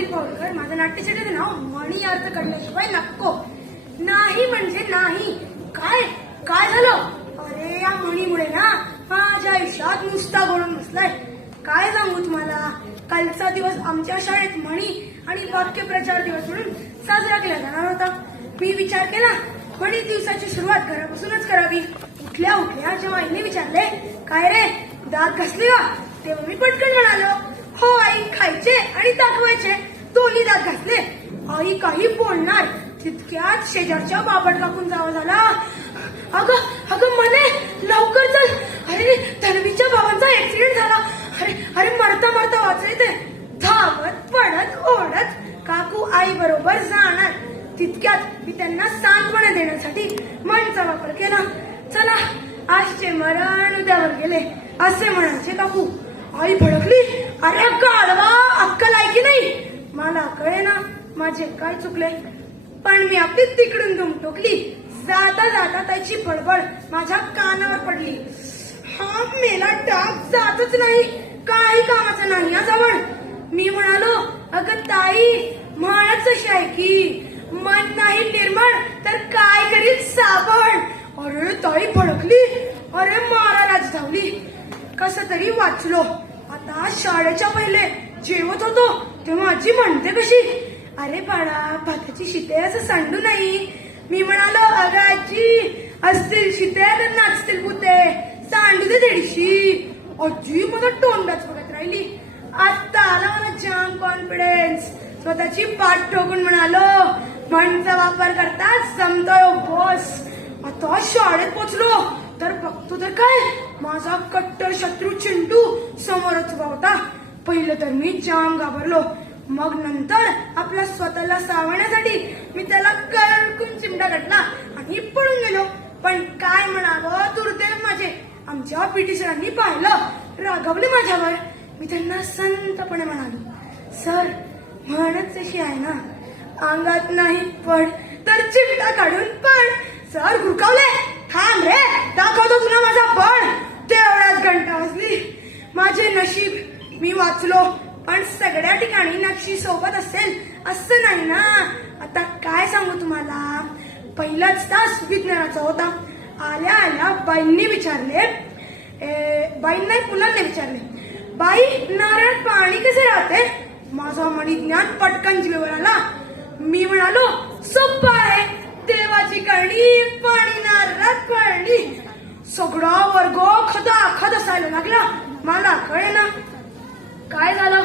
अनिल पौळकर. माझं नाट्यशाळेचं नाव मणी अर्थ काढल्याशिवाय नको. नाही म्हणजे नाही. काय काय झालं? अरे या मणीमुळे ना माझ्या आयुष्यात नुसता गोळून बसलाय. काय सांगू तुम्हाला. कालचा दिवस आमच्या शाळेत मणी आणि वाक्यप्रचार दिवस म्हणून साजरा केला जाणार होता. मी विचार केला मणी दिवसाची सुरुवात घरापासूनच करावी. उठल्या उठल्या जेव्हा आईने विचारले काय रे दात घासले का, तेव्हा मी पटकन म्हणालो हो आई, खायचे आणि दाखवायचे. दोन्ही दात घासले. आई काही बोलणार तितक्यात शेजारच्या बाबड काकून जावं झाला. अगं अगं म्हणे लवकर चल. अरे तन्वीच्या बाबांचा ऍक्सिडेंट झाला. अरे अरे मरता मरता वाचले ते. धावत पडत ओढत काकू आई बरोबर जाणार. तितक्यात मी त्यांना सांत्वना देण्यासाठी मनचा वापर केला. चला आजचे मरण उद्यावर गेले असे म्हणायचे काकू. आई भडकली. अरे गाढवा, अक्कल आहे की नाही. मला कळे ना माझे काय चुकले, पण मी आपली तिकडून दुम टोकली. जाता जाता त्याची बडबड माझ्या कानावर पडली. हा मेला टाक जातच नाही, काही कामाचं नाही या जवळ. मी म्हणालो अगं ताई म्हणच अशी आहे की मन नाही निर्मळ तर काय करीत साबण. अरे ताई भडकली. अरे मारायला धावली. कस तरी वाचलो. आता शाळेच्या पहिले जेवत होतो तेव्हा आजी म्हणते कशी, अरे बाळा भाताची शिते असं सांडू नाही. मी म्हणालो अगं आजी असतील शिते तर नाचतील भूते, सांडू दे देडशी. आजी मला तोंडाच बघत राहिली. आता आला मला जाम कॉन्फिडन्स. स्वतःची पाठ ठोकून म्हणालो म्हणचा वापर करतात जमतोय बॉस. आता शाळेत पोचलो तर बघतो तर काय माझा कट्टर शत्रू चिंटू समोरच उभा होता. पहिलं तर मी जाम घाबरलो. मग नंतर आपल्या स्वतःला सावरण्यासाठी मी त्याला कळकून चिमटा घातला आणि पळून गेलो. पण काय म्हणावं दुर्दैव माझे, आमच्या पीटी सरांनी पाहिलं, रागवले माझ्यावर. मी त्यांना संतपणे म्हणालो सर म्हणच अशी आहे ना, अंगात नाही पड तर चिमटा काढून पड. सर गुरकावले. थांब रे दाखवतो तुला माझा बळ. तेवढ्यात घंटा वाजली. माझे नशीब मी वाचलो. पण सगळ्या ठिकाणी नक्षी सोबत असेल असं नाही ना. आता काय सांगू तुम्हाला. पहिलाच तास विज्ञानाचा होता. आल्या आल्या बाईंनी विचारले, बाई नाही मुलांनी विचारले, बाई नारळात पाणी कसे राहते. माझा मणिज्ञान पटकन जिभेवर आला. मी म्हणालो सोप्पं आहे, देवाची कळणी पाणी नारळात पळणी. सगळा वर्ग खदा खद असायला लागला. मला कळे ना काय झालं.